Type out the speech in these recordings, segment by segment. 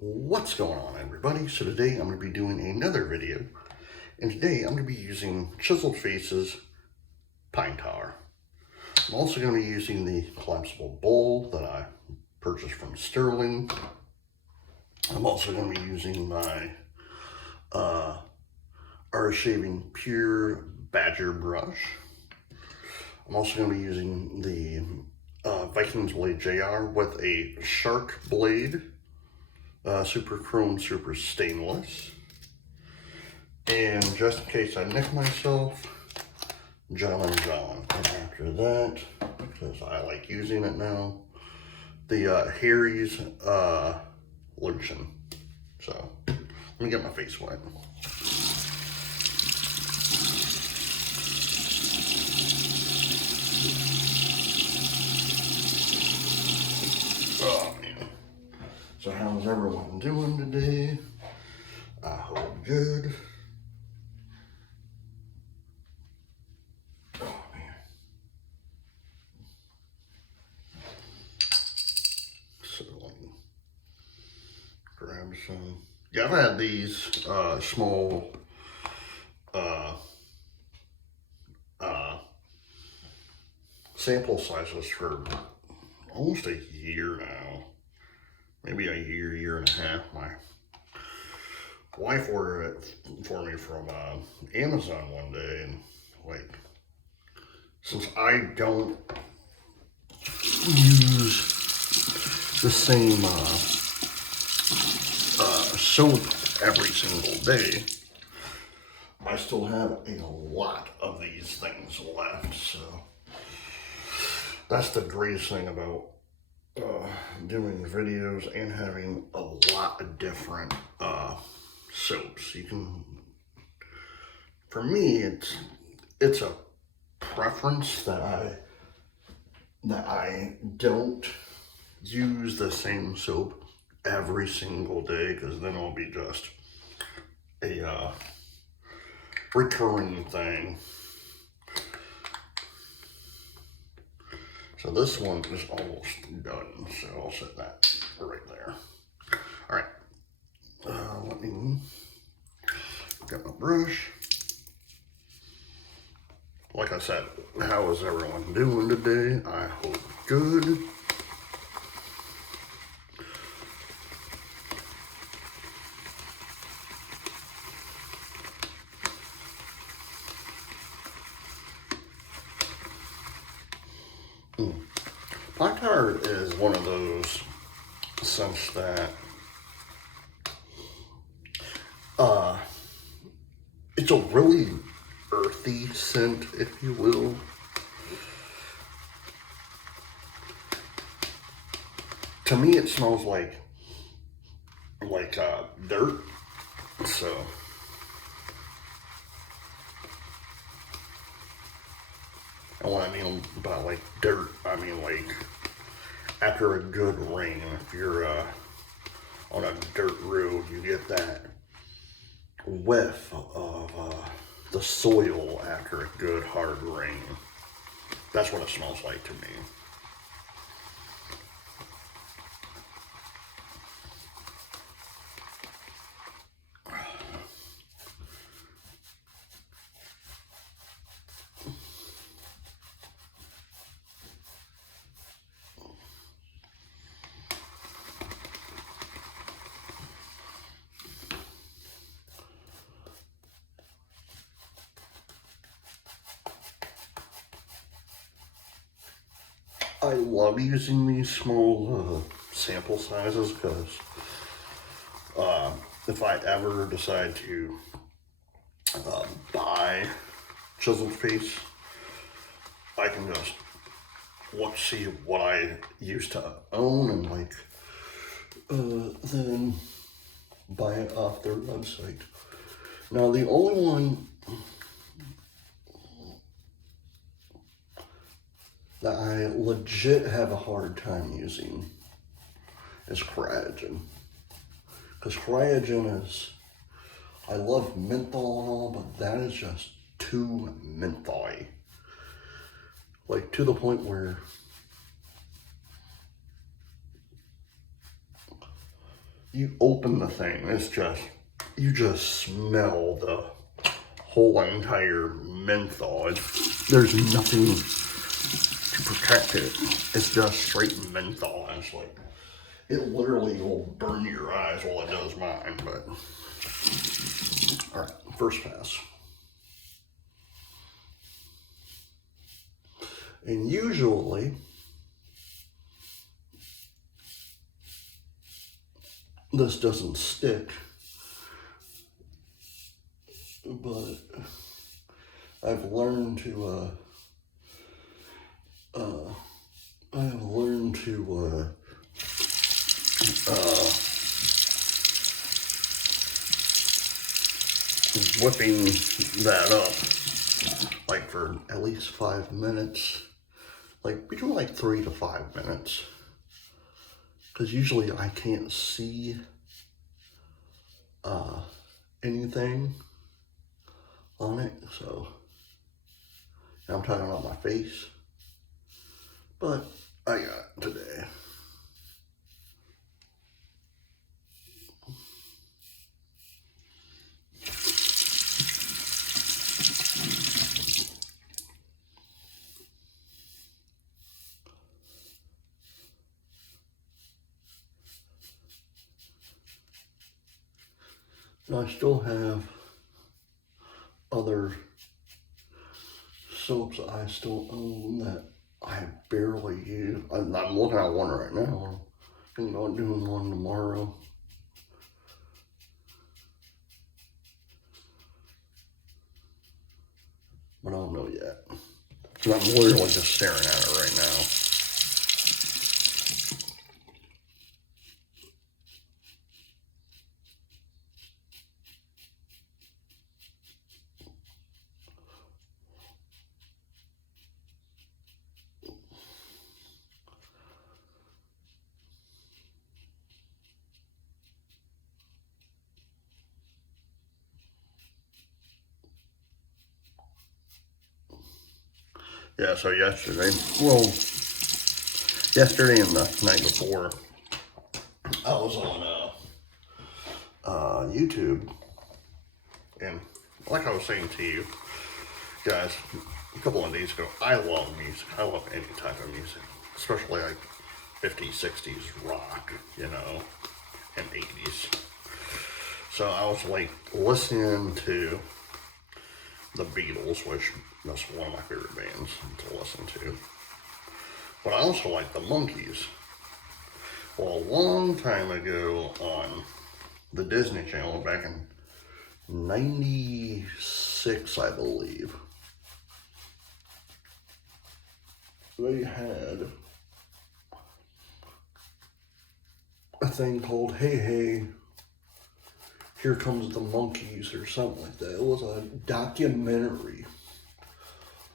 What's going on, everybody? So today I'm going to be doing another video, and today I'm going to be using Chiseled Face's Pine Tar. I'm also going to be using the collapsible bowl that I purchased from Sterling. I'm also going to be using my Art Shaving Pure Badger brush. I'm also going to be using the Vikings Blade JR with a shark blade. Super chrome, super stainless. And just in case I nick myself, John. And after that, because I like using it now, the Harry's lotion. So let me get my face wet. Oh man. So how's everyone doing today? I hope good. Oh man. So let me grab some. Yeah, I've had these small sample sizes for almost a year now. Maybe a year and a half. My wife ordered it for me from Amazon one day, and like, since I don't use the same soap every single day, I still have a lot of these things left. So that's the greatest thing about doing videos and having a lot of different soaps. You can, for me, it's a preference that I don't use the same soap every single day, because then it'll be just a recurring thing. So this one is almost done, so I'll set that right there. All right, let me get my brush. Like I said, how is everyone doing today? I hope good. Pine tar is one of those scents that it's a really earthy scent, if you will. To me, it smells like dirt. So and when I mean about like dirt, I mean like after a good rain. If you're on a dirt road, you get that whiff of the soil after a good hard rain. That's what it smells like to me. I love using these small sample sizes, because if I ever decide to buy Chiseled Face, I can just see what I used to own and like then buy it off their website. Now the only one that I legit have a hard time using is Cryogen. Because Cryogen is, I love menthol and all, but that is just too menthol-y. Like to the point where you open the thing, it's just, you just smell the whole entire menthol. There's nothing to protect it. It's just straight menthol. And it's like, it literally will burn your eyes while it does mine, but. All right, first pass. And usually, this doesn't stick, but I've learned to, whipping that up, like for at least 5 minutes, like between like 3 to 5 minutes. Because usually I can't see anything on it, so I'm talking about my face, but I got it today. And I still have other soaps I still own that I barely use. I'm looking at one right now. I'm going to do one tomorrow. But I don't know yet. So I'm literally just staring at it right now. Yeah, so yesterday and the night before, I was on YouTube, and like I was saying to you guys a couple of days ago, I love music. I love any type of music, especially like 50s, 60s rock, you know, and 80s. So I was like listening to the Beatles, which that's one of my favorite bands to listen to. But I also like the Monkees. Well, a long time ago on the Disney Channel, back in '96, I believe, they had a thing called Hey Hey, Here Comes the Monkees or something like that. It was a documentary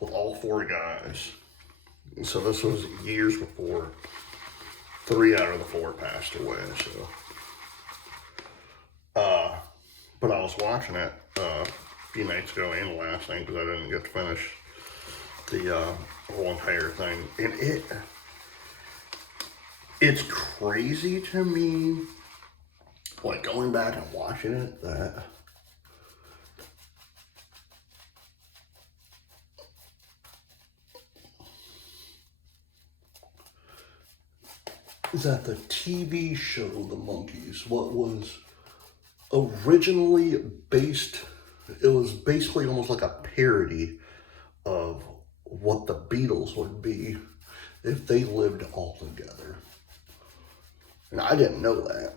with all 4 guys. So this was years before 3 out of the 4 passed away. So, but I was watching it a few nights ago and last night because I didn't get to finish the whole entire thing, and it's crazy to me, like going back and watching it, that the TV show The Monkees, what was originally based, it was basically almost like a parody of what the Beatles would be if they lived all together. And I didn't know that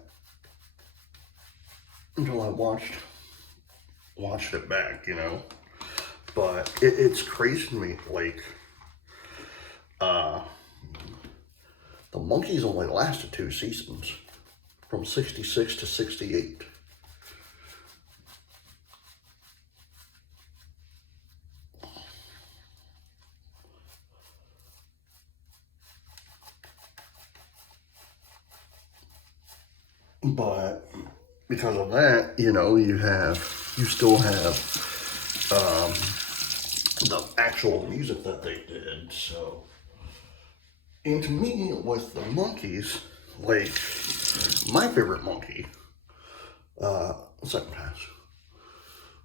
until I watched it back, you know. But it's crazy to me, like, the Monkees only lasted 2 seasons, from 66 to 68. But because of that, you know, you still have the actual music that they did. So, and to me, with the Monkees, like, my favorite Monkee Second pass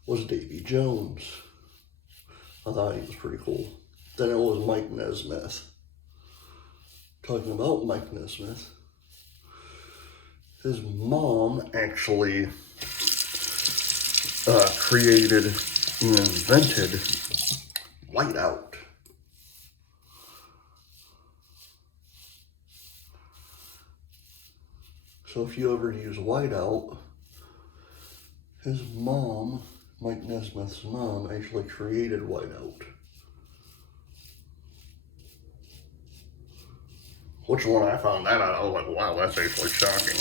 was Davy Jones. I thought he was pretty cool. Then it was Mike Nesmith. Talking about Mike Nesmith, his mom actually created and invented whiteout. So if you ever use whiteout, his mom, Mike Nesmith's mom, actually created whiteout. Which when I found that out, I was like, wow, that's actually shocking.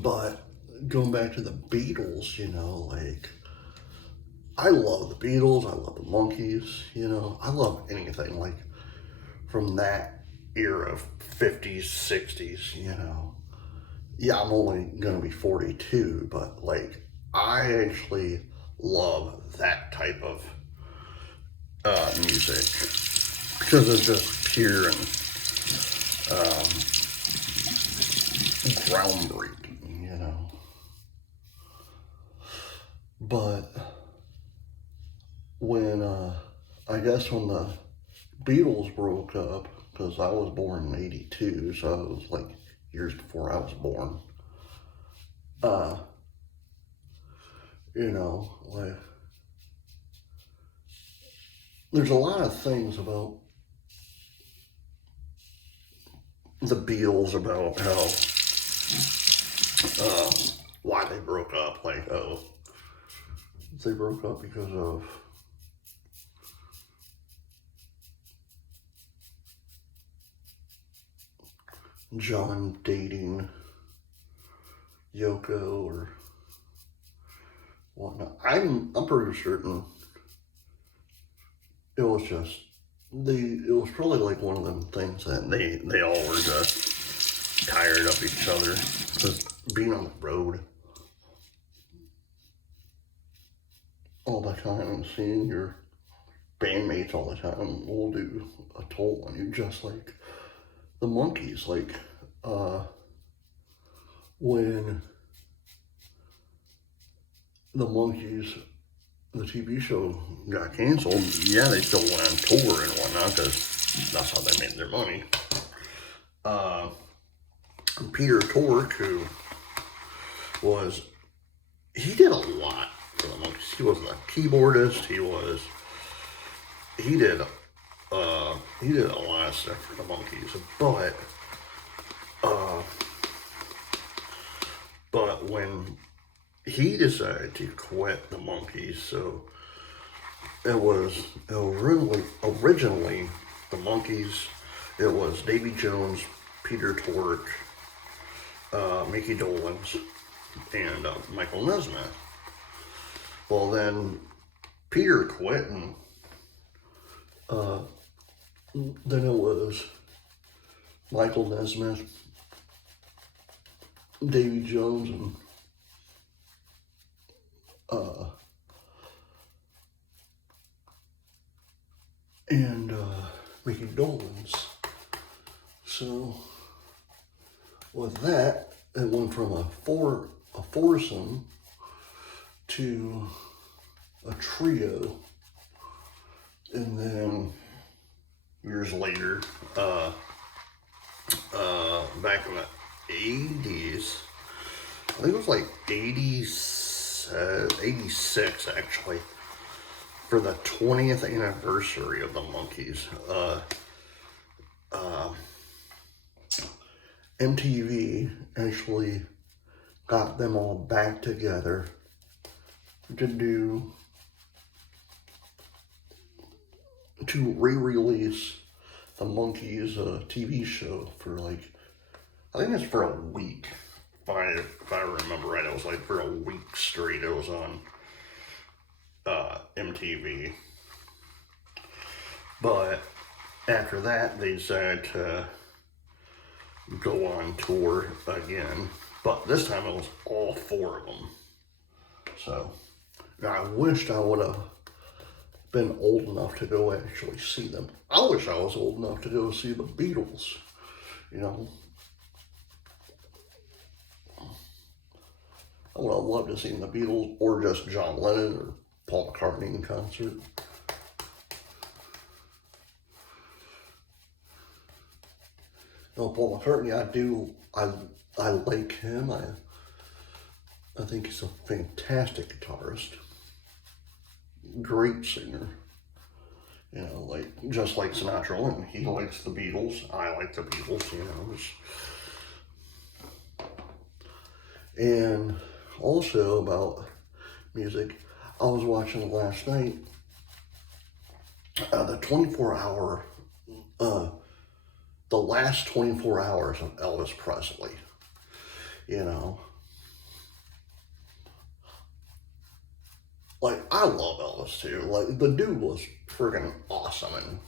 But going back to the Beatles, you know, like, I love the Beatles, I love the Monkees, you know, I love anything, like, from that era, 50s, 60s, you know. Yeah, I'm only gonna be 42, but, like, I actually love that type of music. Because it's just pure and groundbreaking, you know. But when, I guess when the Beatles broke up, because I was born in 82, so it was like years before I was born. You know, like, there's a lot of things about the Beatles, about how, why they broke up, like, oh, they broke up because of John dating Yoko or whatnot. I'm pretty certain it was just it was probably like one of them things that they all were just tired of each other, because being on the road all the time and seeing your bandmates all the time will do a toll on you, just like the Monkees. Like, when the Monkees, the TV show, got canceled, yeah, they still went on tour and whatnot, because that's how they made their money. Peter Tork, who he did a lot for the Monkees. He was a keyboardist, he did a lot of stuff for the Monkees, but when he decided to quit the Monkees, so it was originally the Monkees, it was Davy Jones, Peter Tork, Mickey Dolenz, and Michael Nesmith. Well, then Peter quit, and then it was Michael Nesmith, Davy Jones, and Mickey Dolenz. So with that, it went from a foursome to a trio, and then years later, back in the 80s, I think it was like 86 actually, for the 20th anniversary of the Monkees, MTV actually got them all back together to re-release the Monkees TV show for, like, I think it's for a week. If I remember right, it was like for a week straight. It was on MTV. But after that, they decided to go on tour again. But this time it was all four of them. So I wished I would have been old enough to go actually see them. I wish I was old enough to go see the Beatles, you know. I would have loved to see the Beatles or just John Lennon or Paul McCartney in concert. No, Paul McCartney, I like him. I think he's a fantastic guitarist. Great singer. You know, like, just like Sinatra, and he likes the Beatles. I like the Beatles, you know. And also about music, I was watching last night the 24-hour, the last 24 hours of Elvis Presley, you know. Like, I love Elvis too. Like, the dude was freaking awesome.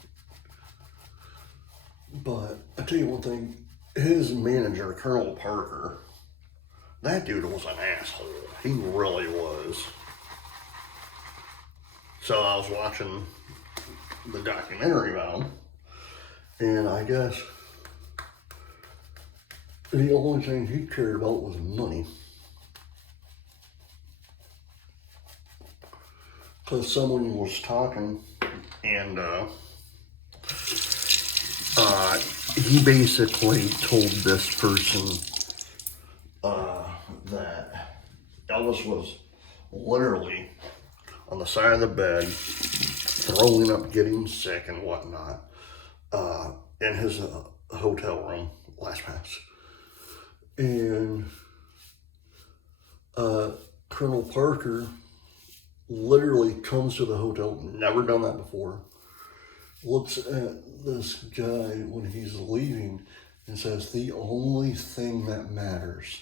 But I tell you one thing, his manager, Colonel Parker, that dude was an asshole. He really was. So I was watching the documentary about him, and I guess the only thing he cared about was money. Because someone was talking, and he basically told this person that Elvis was literally on the side of the bed, throwing up, getting sick and whatnot, in his hotel room, LastPass. And Colonel Parker literally comes to the hotel, never done that before, looks at this guy when he's leaving and says, the only thing that matters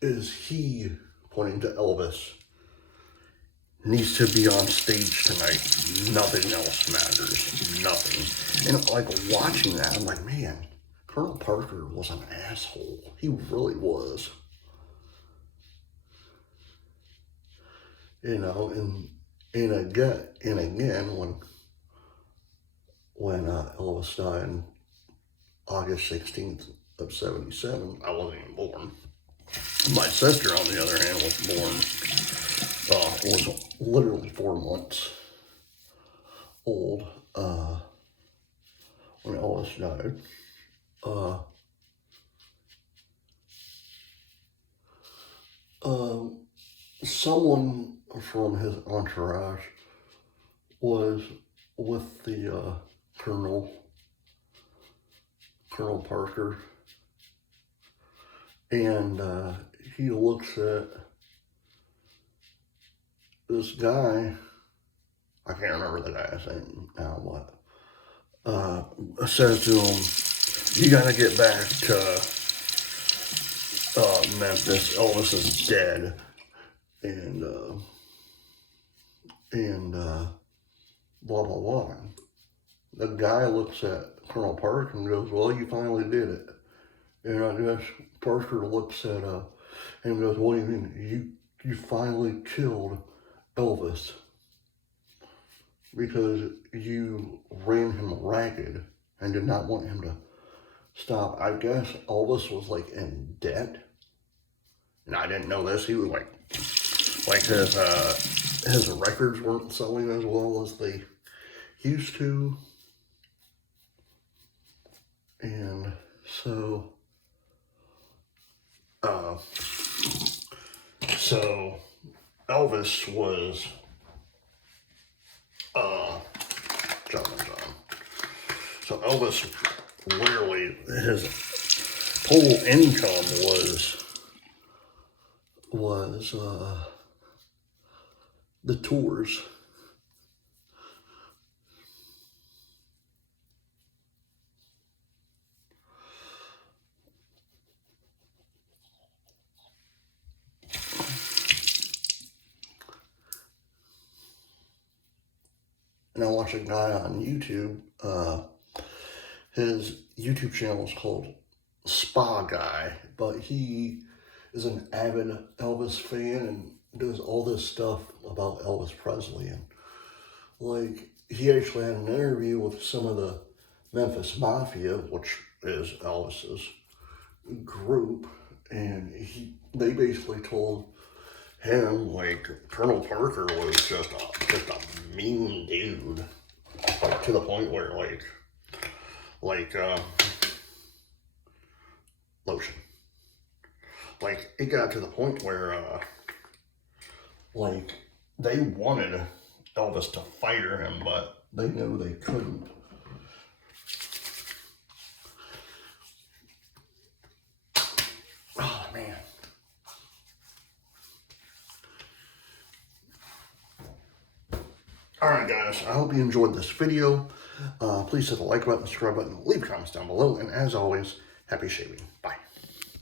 is he, pointing to Elvis, needs to be on stage tonight. Nothing else matters. Nothing. And like watching that, I'm like, man, Colonel Parker was an asshole. He really was. You know, and again, when Elvis died August 16th of 77, I wasn't even born. My sister, on the other hand, was literally 4 months old when Elvis died. Someone from his entourage was with the Colonel Parker, and he looks at this guy, I can't remember the guy's name now, but says to him, you gotta get back to Memphis, Elvis is dead. And blah, blah, blah. The guy looks at Colonel Parker and goes, well, you finally did it. And I guess Parker looks at him and goes, what do you mean? You finally killed Elvis because you ran him ragged and did not want him to stop. I guess Elvis was like in debt. And I didn't know this. He was like his records weren't selling as well as they used to. And so Elvis was John. So Elvis literally, his total income was the tours. And I watched a guy on YouTube, his YouTube channel is called Spa Guy, but he is an avid Elvis fan and does all this stuff about Elvis Presley. And like, he actually had an interview with some of the Memphis Mafia, which is Elvis's group, And they basically told him, like, Colonel Parker was just a mean dude. Like, to the point where, lotion. Like, it got to the point where, like, they wanted Elvis to fire him, but they knew they couldn't. Oh, man. Alright guys, I hope you enjoyed this video. Please hit the like button, subscribe button, leave comments down below, and as always, happy shaving.